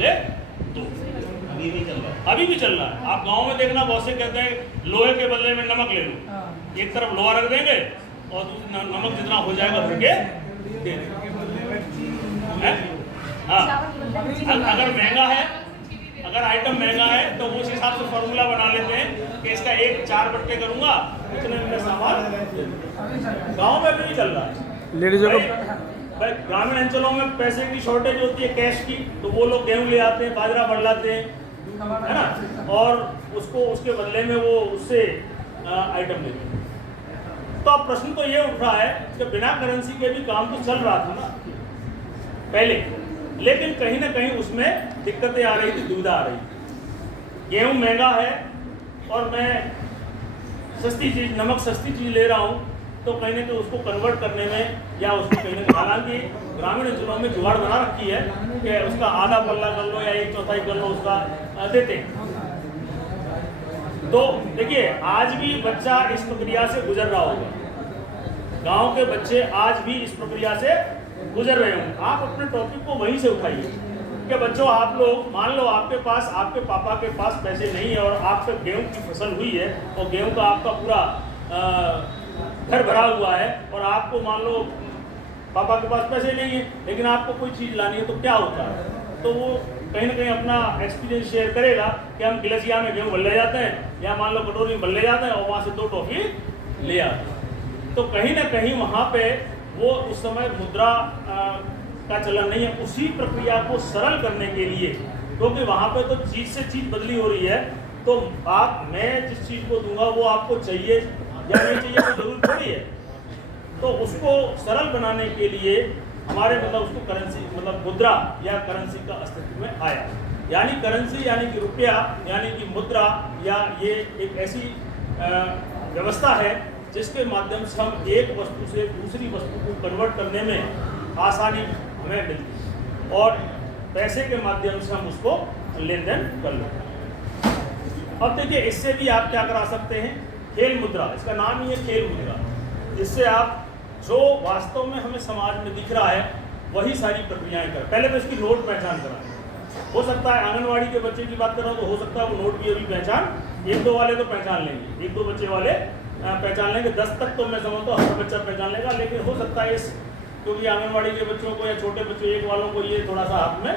होंगे 2। अभी भी चल रहा है। अभी भी चल रहा है। आप गांव में देखना, बहुत से कहते हैं लोहे के बदले में नमक ले लो, एक तरफ लोहा रख देंगे और दूसरी नमक जितना हो जाएगा भर के दे देंगे। हाँ, अगर महंगा है, अगर आइटम महंगा है तो उस हिसाब से फॉर्मूला बना लेते हैं कि इसका 4 बट्टे करूंगा इतने में सामान। गांव में भी नहीं चल रहा है। लेडीजों को भाई ग्रामीण अंचलों में पैसे की शॉर्टेज होती है, कैश की, तो वो लोग गेहूं ले आते हैं, बाजरा भर लाते हैं, है ना, और उसको उसके बदले में वो उससे आइटम लेते हैं। तो अब प्रश्न तो ये उठ रहा है कि बिना करेंसी के भी काम तो चल रहा था ना पहले, लेकिन कहीं ना कहीं उसमें दिक्कतें आ रही थी, दुविधा आ रही थी। गेहूं महंगा है और मैं सस्ती चीज़, नमक सस्ती चीज़ ले रहा हूँ, तो कहीं ना कहीं उसको कन्वर्ट करने में या उसको कहीं ना कहीं, हालांकि ग्रामीण अंचलों में जुगाड़ बना रखी है कि उसका आधा पल्ला कर लो या 1/4 कर लो, उसका देते हैं। तो देखिए, आज भी बच्चा इस प्रक्रिया से गुजर रहा होगा, गांव के बच्चे आज भी इस प्रक्रिया से गुजर रहे होंगे। आप अपने टॉपिक को वहीं से उठाइए कि बच्चों, आप लोग मान लो आपके पास, आपके पापा के पास पैसे नहीं है और आपके गेहूं की फसल हुई है और गेहूं का आपका पूरा घर भरा हुआ है और आपको मान लो पापा के पास पैसे नहीं है, लेकिन आपको कोई चीज़ लानी है, तो क्या होता है? तो वो कहीं ना कहीं अपना एक्सपीरियंस शेयर करेगा कि हम गिलसिया में गेहूँ भर ले जाते हैं या मान लो कटोरी में भर ले जाते हैं और वहाँ से 2 टॉफी ले आते हैं। तो कहीं ना कहीं वहाँ पे वो उस समय मुद्रा का चलन नहीं है। उसी प्रक्रिया को सरल करने के लिए, क्योंकि वहाँ पे तो चीज़ से चीज़ बदली हो रही है, तो मैं जिस चीज़ को दूंगा वो आपको चाहिए या नहीं चाहिए कोई जरूरी थोड़ी है। तो उसको सरल बनाने के लिए हमारे उसको करेंसी मुद्रा या करेंसी का अस्तित्व में आया। यानी करेंसी यानी कि रुपया यानी कि मुद्रा, या ये एक ऐसी व्यवस्था है जिसके माध्यम से हम एक वस्तु से दूसरी वस्तु को कन्वर्ट करने में आसानी हमें मिलती है और पैसे के माध्यम से हम उसको लेन देन कर लेते हैं। अब देखिए, इससे भी आप क्या करा सकते हैं, खेल मुद्रा, इसका नाम ही है खेल मुद्रा। इससे आप जो वास्तव में हमें समाज में दिख रहा है वही सारी प्रक्रियाएं कर। पहले तो इसकी नोट पहचान कराएं। हो सकता है आंगनवाड़ी के बच्चे की बात कर रहा हूँ तो हो सकता है वो नोट की अभी पहचान 1-2 वाले तो पहचान लेंगे, 1-2 बच्चे वाले पहचान लेंगे, 10 तक तो मैं समझता हूँ हर बच्चा पहचान लेगा। लेकिन हो सकता है इस, क्योंकि आंगनवाड़ी के बच्चों को या छोटे बच्चों 1 वालों को ये थोड़ा सा हाथ में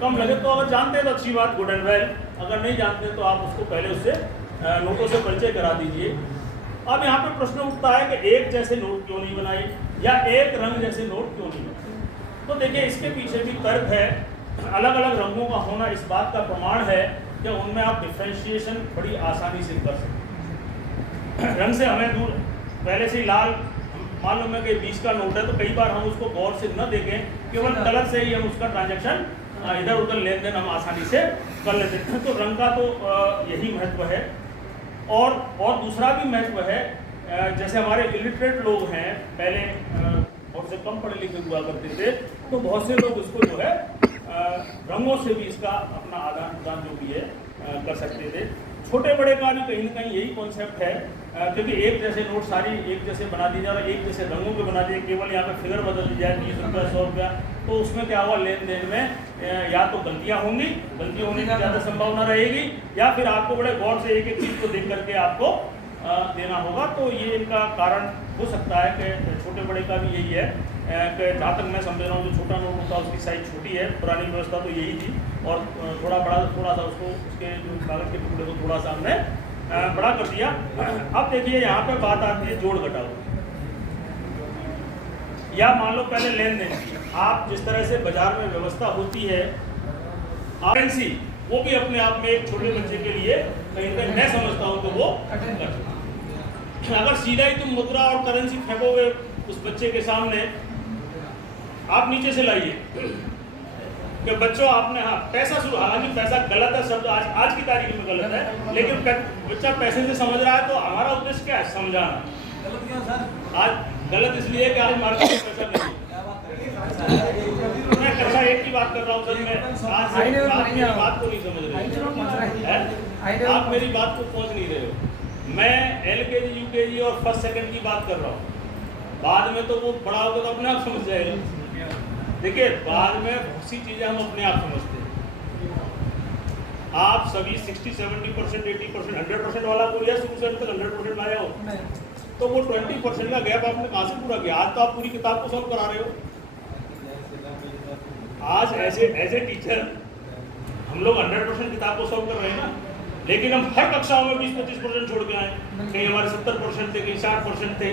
कम लगे, तो अगर जानते हैं तो अच्छी बात, गुड एंड वेल। अगर नहीं जानते तो आप उसको पहले उससे नोटों से परिचय करा दीजिए। अब यहाँ पे प्रश्न उठता है कि एक जैसे नोट क्यों नहीं बनाई या एक रंग जैसे नोट क्यों नहीं बनाई? तो देखिए, इसके पीछे भी तर्क है। अलग अलग रंगों का होना इस बात का प्रमाण है कि उनमें आप डिफ्रेंशिएशन बड़ी आसानी से कर सकते हैं। रंग से हमें दूर, पहले से ही लाल, मान लो मैं कि 20 का नोट है तो कई बार हम उसको गौर से न देखें, केवल कलर से ही हम उसका ट्रांजैक्शन इधर उधर लेन देन हम आसानी से कर लेते हैं। तो रंग का तो यही महत्व है। और दूसरा भी महत्व है, जैसे हमारे इलिटरेट लोग हैं, पहले बहुत से कम पढ़े लिखे हुआ करते थे, तो बहुत से लोग इसको जो है रंगों से भी इसका अपना आदान प्रदान जो भी है कर सकते थे। छोटे बड़े का भी कहीं ना कहीं यही कॉन्सेप्ट है, क्योंकि एक जैसे नोट सारी एक जैसे बना दी जाए और एक जैसे रंगों के बना दिए, केवल यहाँ पे फिगर बदल दी जाए 20 रुपया 100 रुपया, तो उसमें क्या हुआ, लेन देन में या तो गलतियाँ होंगी, गलती होने की ज़्यादा संभावना रहेगी, या फिर आपको बड़े गौर से एक एक चीज़ को देख करके आपको देना होगा। तो ये इनका कारण हो सकता है कि छोटे बड़े का भी यही है कि जहाँ तक मैं समझ रहा हूँ जो छोटा नोट होता है उसकी साइज छोटी है, पुरानी व्यवस्था तो यही थी, और थोड़ा सा उसको उसके जो कागज के टुकड़े को थोड़ा सा हमने बड़ा कर दिया। अब देखिए, यहाँ पे बात आती है जोड़ घटाव, या मान लो पहले लेन देन की, आप जिस तरह से बाजार में व्यवस्था होती है, करेंसी वो भी अपने आप में एक छोटे बच्चे के लिए कहीं तक मैं समझता हूँ तो वो अगर सीधा ही तुम मुद्रा और करेंसी फेंकोगे उस बच्चे के सामने, आप नीचे से लाइए कि बच्चों आपने, हाँ पैसा शुरू, हालांकि पैसा गलत है शब्द, आज की तारीख में गलत है, लेकिन बच्चा पैसे से समझ रहा है, तो हमारा उद्देश्य क्या है, समझाना। गलत क्यों सर? आज गलत इसलिए कि आज मार्केट में पैसा नहीं, मैं कक्षा 1 की बात कर रहा हूँ सर, मैं आज आप मेरी बात को नहीं समझ रहे, आप मेरी बात को पहुँच नहीं रहे हो। मैं LKG UKG और फर्स्ट सेकंड की बात कर रहा हूँ, बाद में तो वो बड़ा होगा तो अपने आप समझ जाएगा। देखिए, बाद में बहुत सी चीज़ें हम अपने आप समझते हैं, आप सभी 60-70%, 80%, 100% वाला कोई है शुरू से अंत तक 100% लाया हो, तो वो 20% का गैप आपने कहाँ से पूरा किया? आज तो आप पूरी किताब को सॉल्व करा रहे हो। आज एज ए टीचर हम लोग 100% किताब को सॉल्व कर रहे हैं ना, लेकिन हम हर कक्षाओं में 20-25% छोड़ के आए। कहीं हमारे 70% थे, कहीं 60% थे।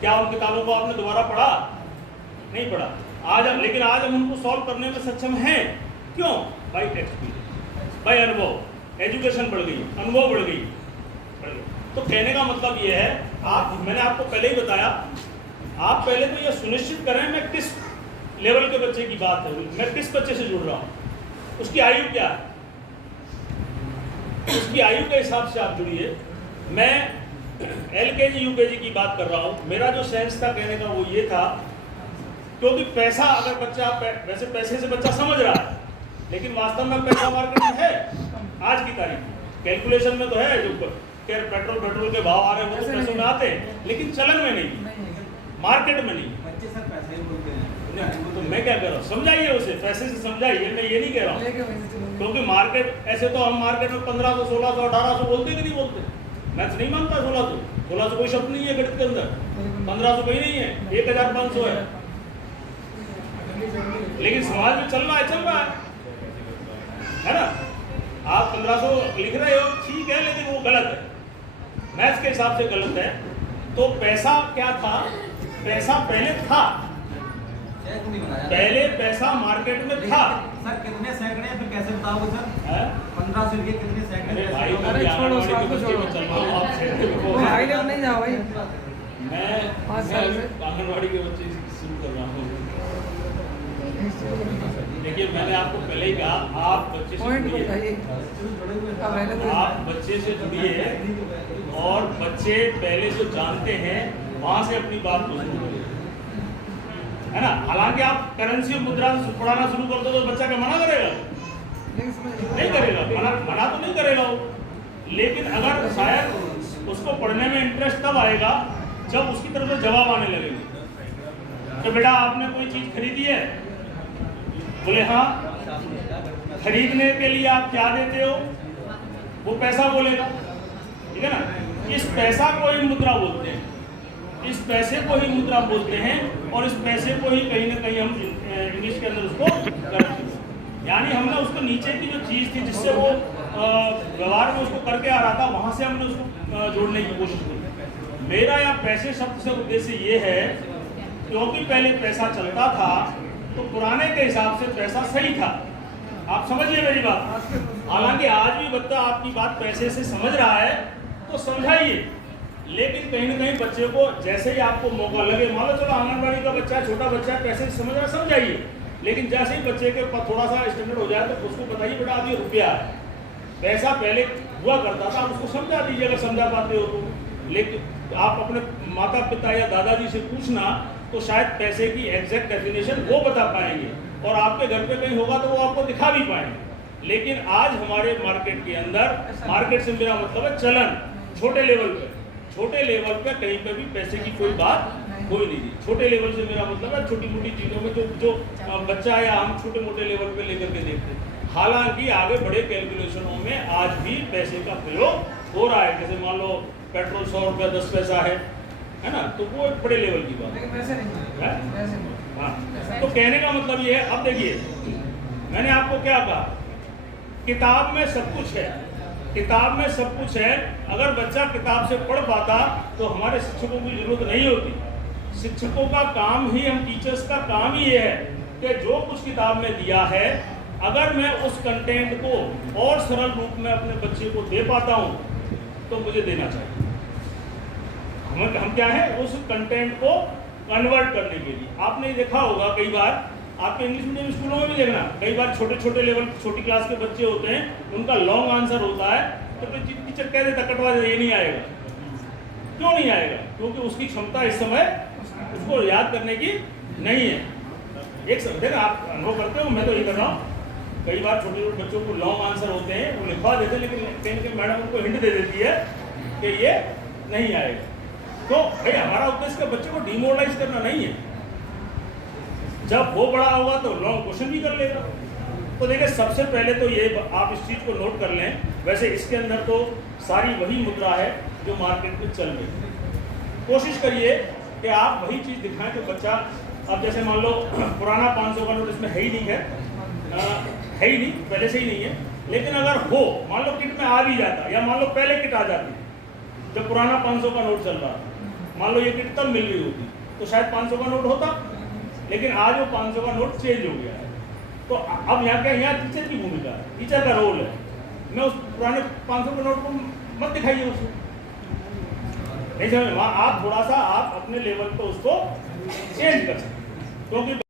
क्या उन किताबों को आपने दोबारा पढ़ा? नहीं पढ़ा। लेकिन आज हम उनको सॉल्व करने में सक्षम हैं। क्यों? बाई एक्सपीरियंस, बाई अनुभव। एजुकेशन बढ़ गई, अनुभव बढ़ गई। तो कहने का मतलब ये है, मैंने आपको पहले ही बताया, आप पहले तो ये सुनिश्चित करें मैं किस लेवल के बच्चे की बात है, मैं किस बच्चे से जुड़ रहा हूँ, उसकी आयु क्या है, उसकी आयु के हिसाब से आप जुड़िए। मैं LKG UKG की बात कर रहा हूँ। मेरा जो सेंस था कहने का वो ये था, क्योंकि पैसा अगर बच्चा वैसे पैसे से बच्चा समझ रहा है, लेकिन वास्तव में पैसा मार्केट में है आज की तारीख। कैलकुलेशन में तो है, जो पेट्रोल के भाव आ रहे हैं वो तो पैसों में आते हैं, लेकिन चलन में नहीं, मार्केट में नहीं। बच्चे सर पैसे ही बोलते हैं। तो मैं क्या कह रहा हूँ, समझाइए उसे, पैसे से समझाइए। मैं ये नहीं कह रहा हूँ, क्योंकि मार्केट ऐसे तो हम मार्केट में 1500, 1600, 1800 बोलते कि नहीं बोलते। मैं नहीं मानता 1600 कोई शब्द नहीं है गणित के अंदर, 1500 कोई नहीं है, 1500 है। लेकिन समाज में चल रहा है ना। आप 1500 लिख रहे हो, ठीक है, लेकिन वो गलत है, मैथ्स के हिसाब से गलत है। तो पैसा क्या था? पैसा पहले था, पहले पैसा मार्केट में था। सर कितने सैकड़े फिर कैसे बताओगे सर? 15 से लेके कितने सैकड़े? भाई छोड़ो, नहीं जाओ भाई। मैं आंगनवाड़ी के बच्चे शुरू कर रहा हूँ। देखिए, मैंने आपको पहले ही कहा, आप बच्चे से जुड़िए, आप बच्चे से जुड़िए और बच्चे पहले जो जानते हैं वहां से अपनी बात को शुरू करिए, है ना। हालांकि आप करेंसी और मुद्रा पढ़ाना शुरू कर दो तो बच्चा क्या मना करेगा? नहीं करेगा, मना तो नहीं करेगा वो। लेकिन अगर शायद उसको पढ़ने में इंटरेस्ट तब आएगा जब उसकी तरफ से जवाब आने लगेगा कि बेटा आपने कोई चीज खरीदी है? बोले हाँ। खरीदने के लिए आप क्या देते हो? वो पैसा बोलेगा, ठीक है ना। इस पैसा को ही मुद्रा बोलते हैं, इस पैसे को ही मुद्रा बोलते हैं, और इस पैसे को ही कहीं ना कहीं हम इंग्लिश के अंदर उसको करते हैं। यानी हमने उसको नीचे की जो चीज़ थी जिससे वो व्यवहार में उसको करके आ रहा था, वहाँ से हमने उसको जोड़ने की कोशिश की। मेरा या पैसे शब्द से उद्देश्य ये है, क्योंकि पहले पैसा चलता था तो पुराने के हिसाब से पैसा सही था। आप समझिए मेरी बात। हालांकि आज भी बच्चा आपकी बात पैसे से समझ रहा है तो समझाइए, लेकिन कहीं ना कहीं बच्चे को जैसे ही आपको मौका लगे, मान लो चलो आंगनबाड़ी का बच्चा है, छोटा बच्चा है, पैसे से समझ रहा है, समझाइए। लेकिन जैसे ही बच्चे के थोड़ा सा स्टैंडर्ड हो जाए तो उसको बताइए बेटा अब ये रुपया है, पैसा पहले हुआ करता था, आप उसको समझा दीजिए अगर समझा पाते हो तो। लेकिन आप अपने माता पिता या दादाजी से पूछना तो शायद पैसे की एग्जैक्ट डेफिनेशन वो बता पाएंगे, और आपके घर पे कहीं होगा तो वो आपको दिखा भी पाएंगे। लेकिन आज हमारे मार्केट के अंदर, मार्केट से मेरा मतलब है चलन, छोटे लेवल पे, छोटे लेवल पे कहीं पे भी पैसे की कोई बात कोई नहीं थी। छोटे लेवल से मेरा मतलब है छोटी मोटी चीज़ों में जो बच्चा या हम छोटे मोटे लेवल पे लेकर के देखते हैं। हालांकि आगे बड़े कैलकुलेशनों में आज भी पैसे का प्रयोग हो रहा है। जैसे मान लो पेट्रोल 100 रुपया 10 पैसा है ना, तो वो एक बड़े लेवल की बात है। हाँ, तो कहने का मतलब ये है, अब देखिए मैंने आपको क्या कहा, किताब में सब कुछ है, किताब में सब कुछ है। अगर बच्चा किताब से पढ़ पाता तो हमारे शिक्षकों की जरूरत नहीं होती। शिक्षकों का काम ही, हम टीचर्स का काम ही ये है कि जो कुछ किताब में दिया है, अगर मैं उस कंटेंट को और सरल रूप में अपने बच्चे को दे पाता हूँ तो मुझे देना चाहिए। हम क्या है, उस कंटेंट को कन्वर्ट करने के लिए। आपने देखा होगा कई बार, आपके इंग्लिश मीडियम स्कूलों में भी देखना, कई बार छोटे छोटे लेवल, छोटी क्लास के बच्चे होते हैं, उनका लॉन्ग आंसर होता है तो टीचर कह देता कटवा दे, ये नहीं आएगा। क्यों नहीं आएगा? क्योंकि उसकी क्षमता इस समय उसको याद करने की नहीं है। एक समझे ना, आप अनुभव करते हो, मैं तो ये कर रहा हूँ। कई बार छोटे छोटे बच्चों को लॉन्ग आंसर होते हैं, वो लिखवा देते हैं, लेकिन कहीं कहीं मैडम उनको हिंट दे देती है कि ये नहीं आएगा। तो भाई हमारा उद्देश्य बच्चे को डिमोरलाइज करना नहीं है। जब वो बड़ा होगा तो लॉन्ग क्वेश्चन भी कर लेगा, तो देखिए सबसे पहले तो ये आप इस चीज़ को नोट कर लें, वैसे इसके अंदर तो सारी वही मुद्रा है जो मार्केट में चल रही है। कोशिश करिए कि आप वही चीज़ दिखाएं जो बच्चा, अब जैसे मान लो पुराना 500 का नोट इसमें है ही नहीं है ही नहीं, पहले से ही नहीं है, लेकिन अगर हो मान लो किट में आ भी जाता, या मान लो पहले किट आ जाती जब पुराना 500 का नोट चल रहा था, मान लो ये किट तब मिल रही होती तो शायद 500 का नोट होता, लेकिन आज वो 500 का नोट चेंज हो गया है। तो अब यहाँ क्या, यहाँ टीचर की भूमिका है, टीचर का रोल है। मैं उस पुराने 500 के नोट को मत दिखाइए उसको, नहीं समझ, वहाँ आप थोड़ा सा आप अपने लेवल पे उसको चेंज कर सकते, क्योंकि